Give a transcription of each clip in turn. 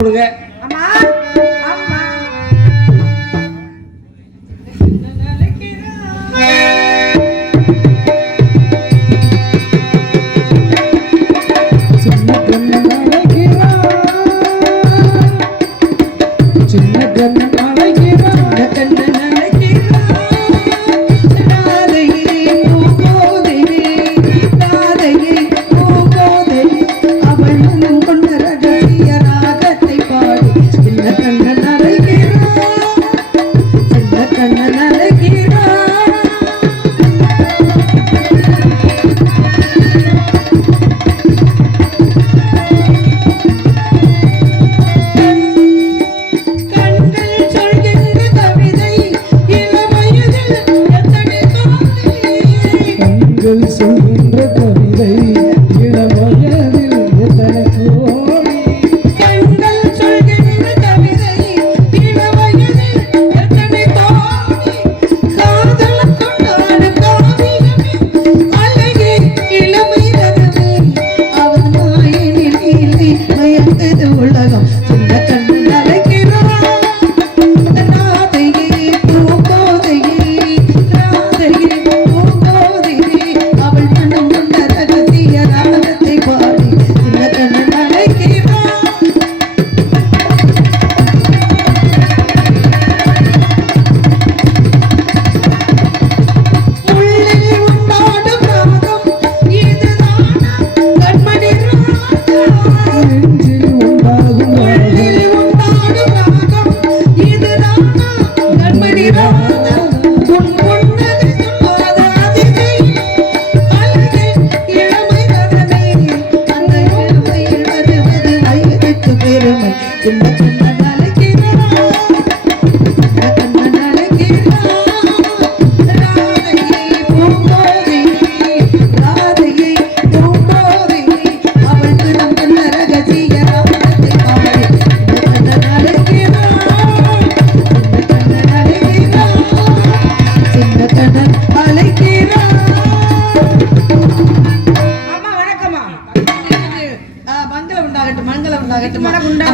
அம்மா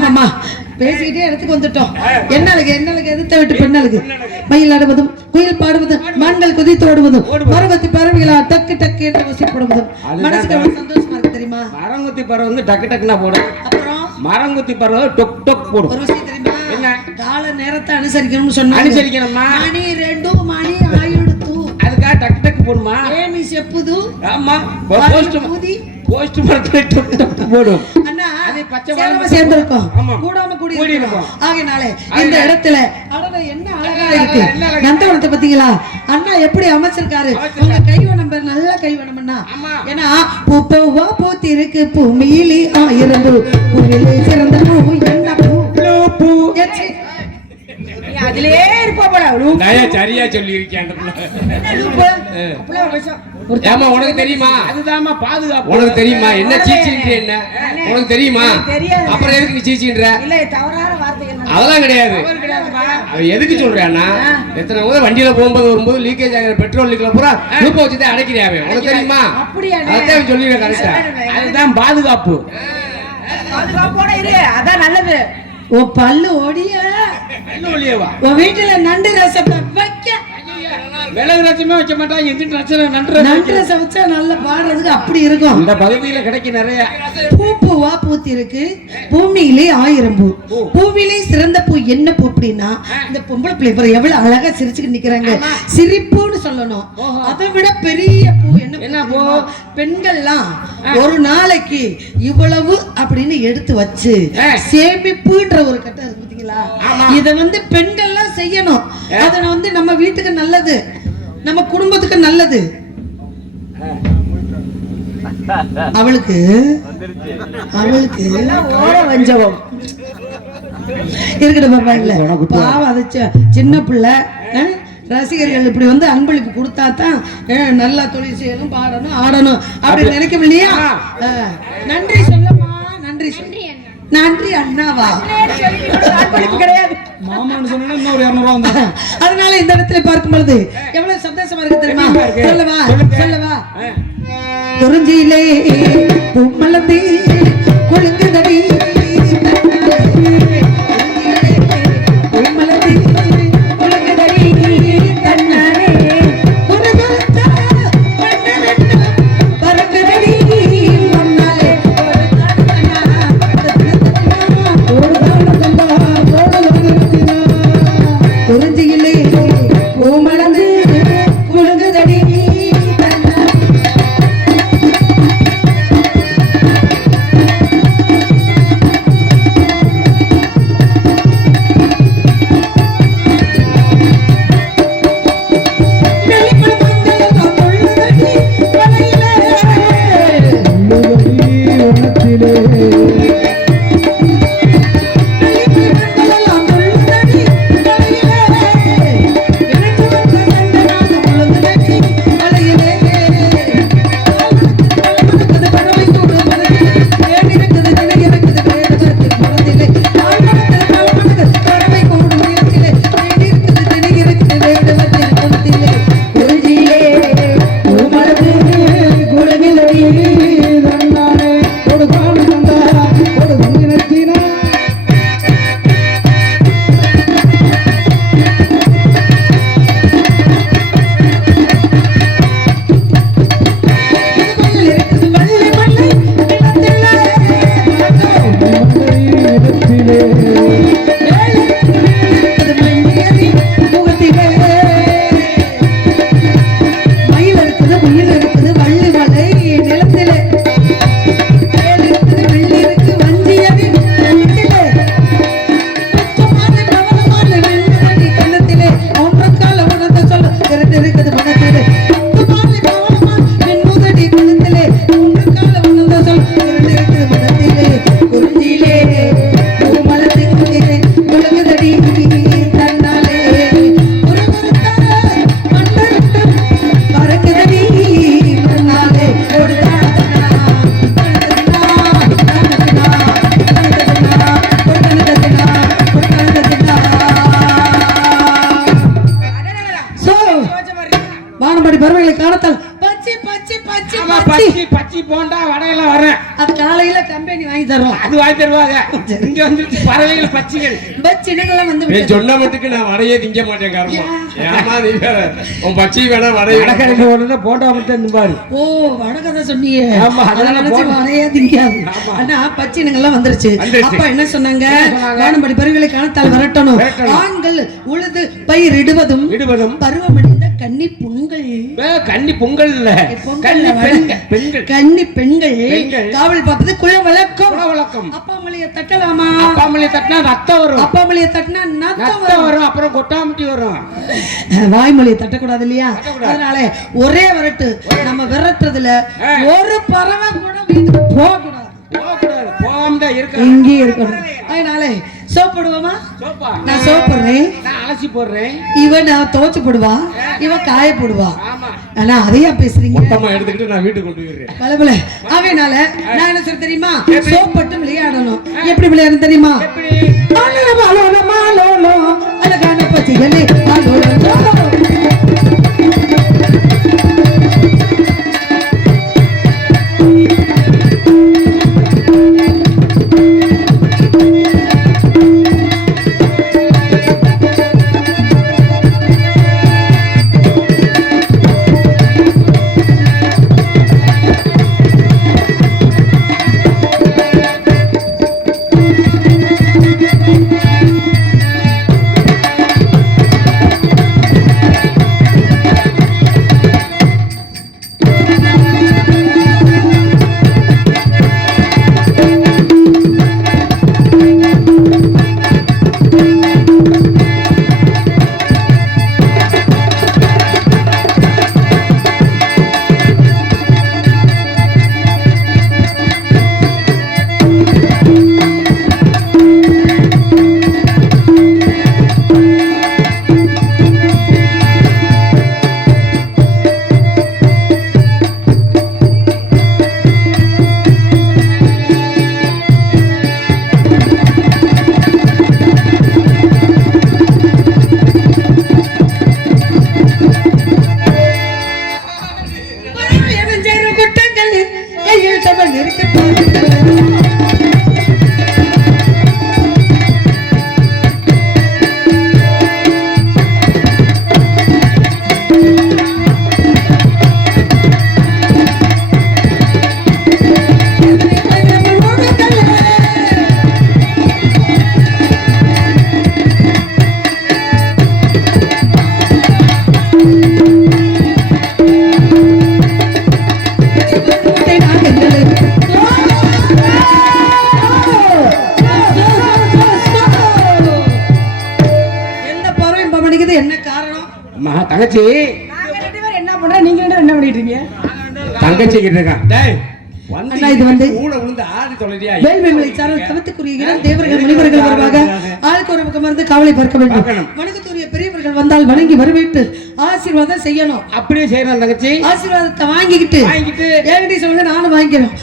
அம்மா பேசிக்கிட்டே இடத்துக்கு வந்துட்டோம். என்னளுக்கு எதிர்த்த விட்டு பெண்ணலுக்கு மயில் ஆடுவதும் குயில் பாடுவதும் மான்கள் குதித்தோடுவதும் மரங்கொத்தி பறவைகளா டக்கு டக்கு என்று வசிப்படுவதும் மனசுக்கு எவ்வளவு சந்தோஷமா இருக்கு தெரியுமா? மரங்கொத்தி பறவை வந்து டக்கு டக்குனா போடும். அப்புறம் மரங்கொத்தி பறவை டொக் டொக் போடும். ஒரு விஷயம் தெரியுமா? என்ன? கால நேரத்தை அனுசரிக்கணும்னு சொன்னா அனுசரிக்கணுமா? மணி 2 மணி ஆயிடுத்து அதுக்கா டக்கு டக்கு போடுமா? ஏமி செப்புது. ஆமா போஸ்ட் மரத்துல டொக் டொக் போடும். அண்ணா அது பச்சை வளர்ந்து சேர்ந்திருக்கும். கூடாம கூடி இருக்கும். ஆகையால இந்த இடத்துல அடடா என்ன அழகா இருக்கு. நந்தவனத்தை பாத்தீங்களா? அண்ணா எப்படி அமைச்சிருக்காரு. உங்க கைவனம் பேர் நல்ல கைவனம் அண்ணா. ஏன்னா பூப்பூவா பூத்தி இருக்கு பூமியிலே ஆயிரம் பூவிலே சிறந்த பூ என்ன பூ பூ அதிலே இருப்பா சரியா சொல்லி இருக்கேன். உனக்கு தெரியுமா? அதுதான்மா பாதுகாப்பு. உனக்கு தெரியுமா என்ன சீச்சின்ற என்ன உனக்கு தெரியுமா? அப்புறம் எதுக்கு நீ சீச்சின்ற? அதெல்லாம் கிடையாது. எதுக்கு சொல்றேன்னா எத்தனை முதல் வண்டியில போகும்போது வரும்போது லீக்கேஜ் ஆகிற பெட்ரோல் லீக்ல பூரா குரூப்பை வச்சுதான் அடைக்கிறாவே. உனக்கு தெரியுமா? அதான் சொல்லிடுறேன் கரெக்டா. அதுதான் பாதுகாப்பு. பாதுகாப்போட இரு அதான் நல்லது. ஓ பல்லு ஒடிய ஒளியவா உன் வீட்டுல நண்டு ரசம் வைக்க மிளகு ரசமே வைக்க மாட்டான். எதிர்த்து ரசம் நண்டு ரசம் வச்சா நல்லா பாடுறதுக்கு அப்படி இருக்கும். இந்த பகுதியில கிடைக்கும் நிறைய. பூப்பூவா பூத்தி இருக்கு பூமியிலே ஆயிரம் பூ பூவிலே சிறந்த பூ என்ன பூ அப்படின்னா இந்த பொம்பளை பிள்ளை எவ்வளவு அழகா சிரிச்சுக்கிட்டு நிக்கிறாங்க. சிரிப்புன்னு சொல்லணும். அதை விட பெரிய பூ என்ன பூ? பெண்கள்லாம் ஒரு நாளைக்கு இவ்வளவு அப்படின்னு எடுத்து வச்சு சேமிப்புன்ற ஒரு கட்டம் இருக்கு பாத்தீங்களா? இத வந்து பெண்கள்லாம் செய்யணும். அத வந்து நம்ம வீட்டுக்கு நல்லது, நம்ம குடும்பத்துக்கு நல்லது. அவளுக்கு ஓர வஞ்சவம் இருக்கட்டும் பாவம். அது சின்ன பிள்ளை ரசிகர்கள் இப்படி வந்து அன்பளிப்பு கொடுத்தா தான் நல்லா தொழில் செய்யணும் பாடணும் ஆடணும் அப்படி நினைக்கும் இல்லையா? நன்றி சொல்லமா? நன்றி அண்ணாவா? கிடையாது மாமான்னு சொன்னா இன்னொரு 200 அதனால இந்த இடத்துல பார்க்கும் பொழுது எவ்வளவு சந்தோஷமா இருக்கு தெரியுமா? சொல்லவா குறிஞ்சியிலே பூமலர்ந்தே கொழுங்குதடி அது வாங்கி தருவாங்க. இங்க வந்துருச்சு பறவைகள் பட்சிகள் பச்சினங்கள்லாம் வந்து நீ விட்டது. சொன்ன மட்டுக்கு நான் வடையே திங்க மாட்டேன் காரணமா. ஏமா நீ வேற உன் பச்சி வேணா வடைய வடகரைக்கு ஒண்ணு போட்டோ மட்டும் பாரு. ஓ வடகதை சொன்னீங்க. ஆமா, அதனால அதனால போடு. வடையே திங்காது. ஆனா பச்சினங்கள்லாம் வந்துருச்சு. அப்ப என்ன சொன்னாங்க? வானம்படி பருவங்களை காணத்தால் விரட்டணும். ஆண்கள் உழுது பயிரிடுவதும் பருவமடைந்த கன்னி பொங்கல். கன்னி பொங்கல் இல்ல, கன்னி பெண்கள். கன்னி பெண்கள் காவல் பார்ப்பது குல வழக்கம். அப்பா மலையை தட்டலாமா? அப்பா மலையை தட்டினா ரத்தம் வரும். அப்பா மலையை தட்டினா நத்தம் வரும். அப்புறம் கொட்டாமட்டி வரும். வாய்மொழியை தட்டக்கூடாது இல்லையா? அதனால ஒரே விரட்டு. நம்ம விரட்டுறதுல ஒரு பறவை கூட வீட்டுக்கு போக கூடாது. இங்கே இருக்கணும். அதனால சோப்படுவோமா? நான் சோப்படுறேன், நான் அலசி போடுறேன். இவன் நான் துவச்சு போடுவா, இவன் காய போடுவா. ஆனா அதையா பேசுறீங்க? மொத்தமா எடுத்துக்கிட்டு நான் வீட்டுக்கு கொண்டு போயிடுறேன். பலபல. அதனால நான் என்ன சொல்ல தெரியுமா? சோப்பட்டு விளையாடணும். எப்படி விளையாடணும் தெரியுமா? அழகான பச்சைகளே தங்கச்சி என்ன பண்ற? நீங்க என்ன பண்ணிட்டு இருக்கீங்க? தங்கச்சி கிட்ட இருக்கான். டேய் இது வந்து வேள்விமலை சாரல் தவத்துக்குரிய தேவர்கள் முனிவர்கள் வருவாங்க. ஆளுக்கு ஒரு பக்கம் இருந்து காவலை பார்க்க வேண்டும். வணக்கத்துரிய பெரியவர்கள் வந்தால் வணங்கி வரவேற்று ஆசீர்வாதம் செய்யணும். அப்படியே செய்யணும் தங்கச்சி. ஆசீர்வாதத்தை வாங்கிக்கிட்டு என்கிட்ட சொல்லுங்க, நானும் வாங்கிக்கிறேன்.